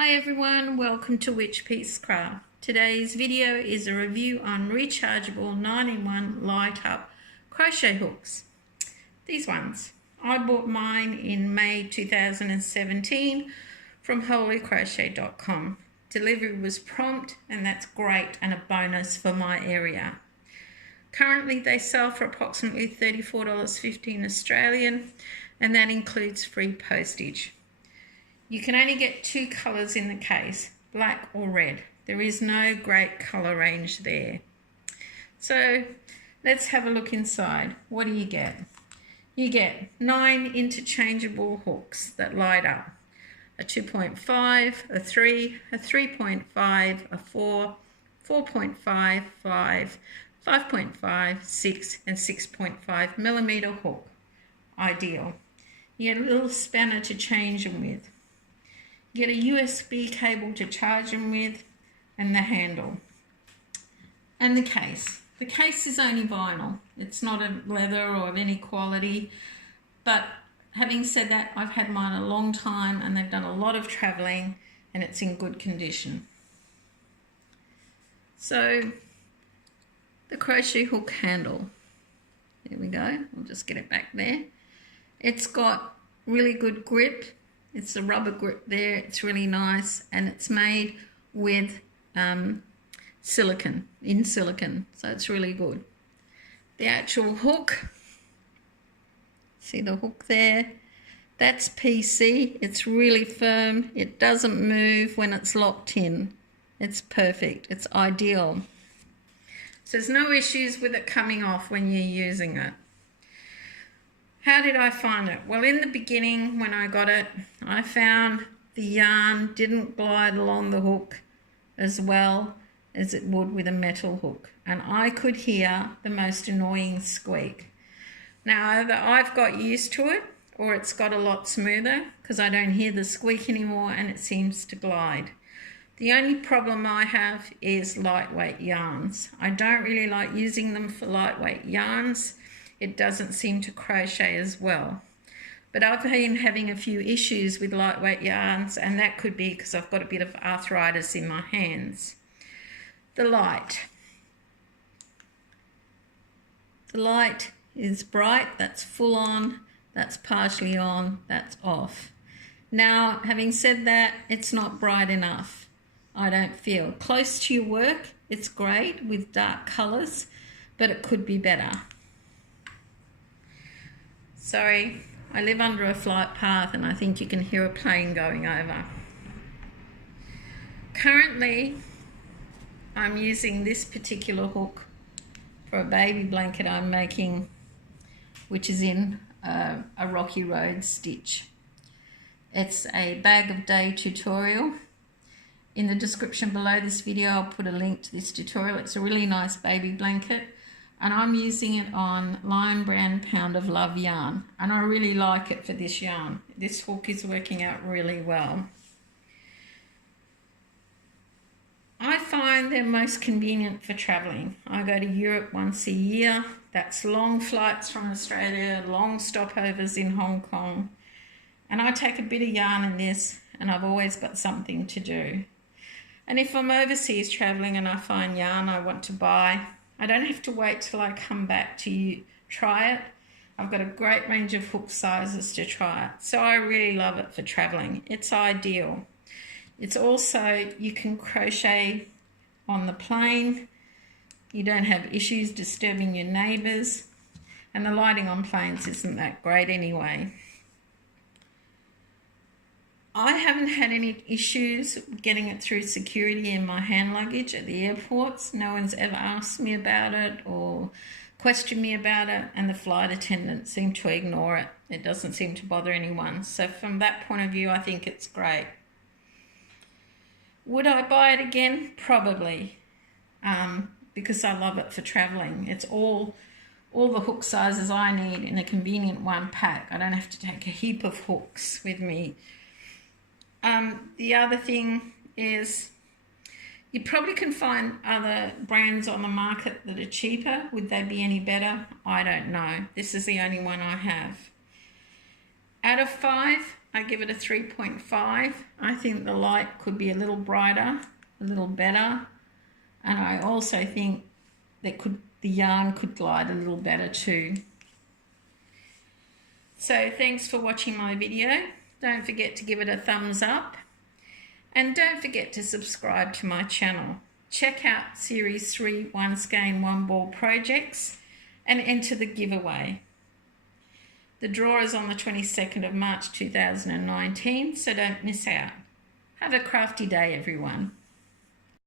Hi everyone, welcome to Witch Piece Craft. Today's video is a review on rechargeable 9-in-1 light up crochet hooks. These ones. I bought mine in May 2017 from holycrochet.com. Delivery was prompt and that's great and a bonus for my area. Currently they sell for approximately $34.50 Australian and that includes free postage. You can only get 2 colours in the case, black or red. There is no great colour range there. So let's have a look inside. What do you get? You get 9 interchangeable hooks that light up. A 2.5, a 3, a 3.5, a 4, 4.5, 5, 5.5, 6 and 6.5 millimetre hook. Ideal. You get a little spanner to change them with. You get a USB cable to charge them with and the handle. And the case. The case is only vinyl. It's not a leather or of any quality. But having said that, I've had mine a long time and they've done a lot of travelling and it's in good condition. So the crochet hook handle. There we go. I'll just get it back there. It's got really good grip. It's a rubber grip there. It's really nice and it's made with silicone, in silicone. So it's really good. The actual hook, see the hook there? That's PC. It's really firm. It doesn't move when it's locked in. It's perfect. It's ideal. So there's no issues with it coming off when you're using it. How did I find it? Well, in the beginning when I got it, I found the yarn didn't glide along the hook as well as it would with a metal hook. And I could hear the most annoying squeak. Now, either I've got used to it or it's got a lot smoother because I don't hear the squeak anymore and it seems to glide. The only problem I have is lightweight yarns. I don't really like using them for lightweight yarns. It doesn't seem to crochet as well. But I've been having a few issues with lightweight yarns and that could be because I've got a bit of arthritis in my hands. The light. The light is bright, that's full on, that's partially on, that's off. Now, having said that, it's not bright enough, I don't feel. Close to your work, it's great with dark colours, but it could be better. Sorry, I live under a flight path and I think you can hear a plane going over. Currently, I'm using this particular hook for a baby blanket I'm making, which is in a Rocky Road stitch. It's a bag of day tutorial. In the description below this video, I'll put a link to this tutorial. It's a really nice baby blanket. And I'm using it on Lion Brand Pound of Love yarn. And I really like it for this yarn. This hook is working out really well. I find they're most convenient for travelling. I go to Europe once a year. That's long flights from Australia, long stopovers in Hong Kong. And I take a bit of yarn in this and I've always got something to do. And if I'm overseas travelling and I find yarn I want to buy, I don't have to wait till I come back to try it. I've got a great range of hook sizes to try it. So I really love it for travelling. It's ideal. It's also, you can crochet on the plane. You don't have issues disturbing your neighbours. And the lighting on planes isn't that great anyway. I haven't had any issues getting it through security in my hand luggage at the airports. No one's ever asked me about it or questioned me about it, and the flight attendants seem to ignore it. It doesn't seem to bother anyone. So from that point of view, I think it's great. Would I buy it again? Probably, because I love it for travelling. It's all the hook sizes I need in a convenient one pack. I don't have to take a heap of hooks with me. The other thing is you probably can find other brands on the market that are cheaper. Would they be any better? I don't know. This is the only one I have. Out of 5, I give it a 3.5. I think the light could be a little brighter, a little better, and I also think that the yarn could glide a little better too. So thanks for watching my video. Don't forget to give it a thumbs up, and don't forget to subscribe to my channel. Check out Series 3 One Skein One Ball projects and enter the giveaway. The draw is on the 22nd of March 2019, so don't miss out. Have a crafty day, everyone.